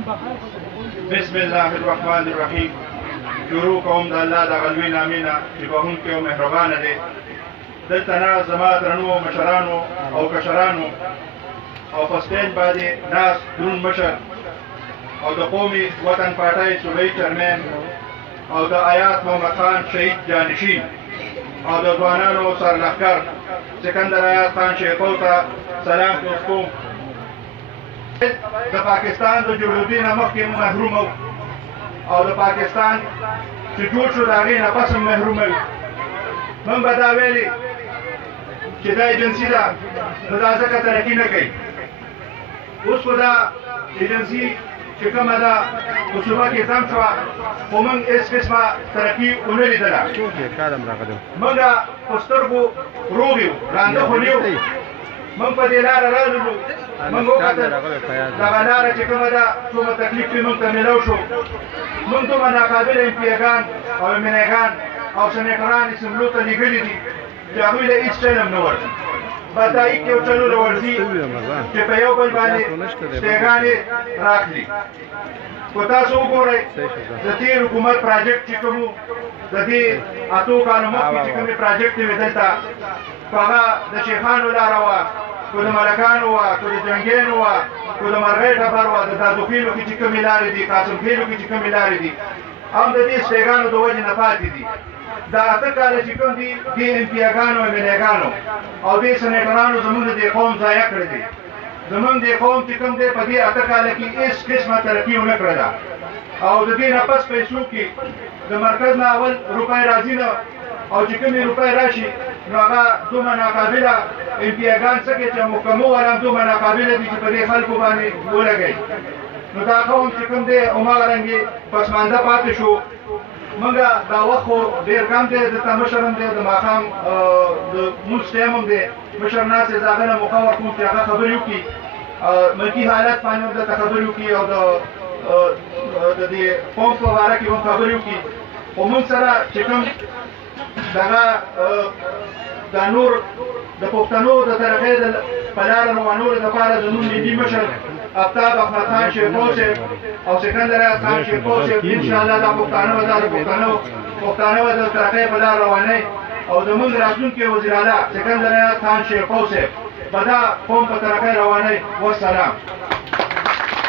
بسم الله الرحمن الرحیم. شروع کوم د الله د غلوی نامینا چې بخونکی او مهربانه دی. دلته نه زما درنو مشرانو او کشرانو او په سټیج باندې ناست دروند مشر او د قومي وطن پارټۍ صوبایي چیرمن او د آیات محمد خان شهید جانشین او د ځوانانو سرلښکر سکندر آیات خان شیخو ته سلام پېښ کوم. د پاکستان د جوړېدو نه مخکې محروم او د پاکستان چې جوړ شو د هغې نه پس هم محروم وو. موږ به دا ویلې چې دا ایجنسي ده نو دا ځکه ترقي نه کوي. اوس خو دا ایجنسي چې کومه ده په صوبه کې تم شوه خو موږ هېڅ قسمه ترقي ونه لیدله. موږ په سترګو روغ یو، ړانده خو نه یو. موږ په دې لاره راغلو، موږ وکتل دغه لاره چې کومه ده څومره تکلیف پرې موږ ته میلاو شو. موږ دومره ناقابله امپیګان او امینهګان او سنیټران اسمبلو ته لېږلي دي چې هغوی له هېڅ چل هم نه ورځي. بدایي کې یو چلونه ورځي چې په یو بل باندې شتېګانې راخلي. خو تاسو وګورئ د تېر حکومت پراجکټ چې کوم و د دې اتو کالو مخکې چې کومې پراجکټې وې دلته هغه د شیخانو لاره وه، که د ملکانو وه، که د جنګیانو وه، که د مرغۍ ډبر وه، د دادوخیلو کې چې کومې لارې دي، قاسم خیلو کې چې کومې لارې دي هم د دې شتېګانو د وجې نه پاتې دي. دا اته کاله چې کوم دي دې امپیګانو امینهګانو او دې سنیټرانو زموږ د دې قوم ضایع کړی دی. زموږ دې قوم چې کوم دی په دې اته کاله کې هېڅ قسمه ترقي ونه کړې ده او د دې نه پس پیسو کې د مرکز نه اول روپۍ راځي نه او چې کومې روپۍ راشي نو هغه دومره ناقابله امپیګان څه کوي چې محکمو والا هم دومره ناقابله دي چې په دې خلکو باندې ولګوي. نو دا قوم چې کوم دی هماغه رنګې پسمانده پاتې شو. موږ دا وخت خو ډېر کم دی، دلته مشر هم دی، د ماښام د مونځ ټایم هم دی. مشر ناست دی، د هغه نه موقع ورکوم چې هغه خبرې وکړي، ملکي حالت باندې هم درته خبرې وکړي او د دې قوم په باره کې هم خبرې وکړي. خو موږ سره چې کوم دغه دا نور د پښتنو د ترقۍ په لاره روانولو دپاره زموږ ملي مشر آفتاب احمد خان شیخو صاحب او سکندر آیات خان شیخو صاحب انشاءالله دا پښتانه به دا د پښتانه به د ترقۍ په لاره روانوي او زموږ راتلونکی وزیراعلی سکندر آیات خان شیخو صاحب به دا قوم په ترقۍ روانوي. والسلام.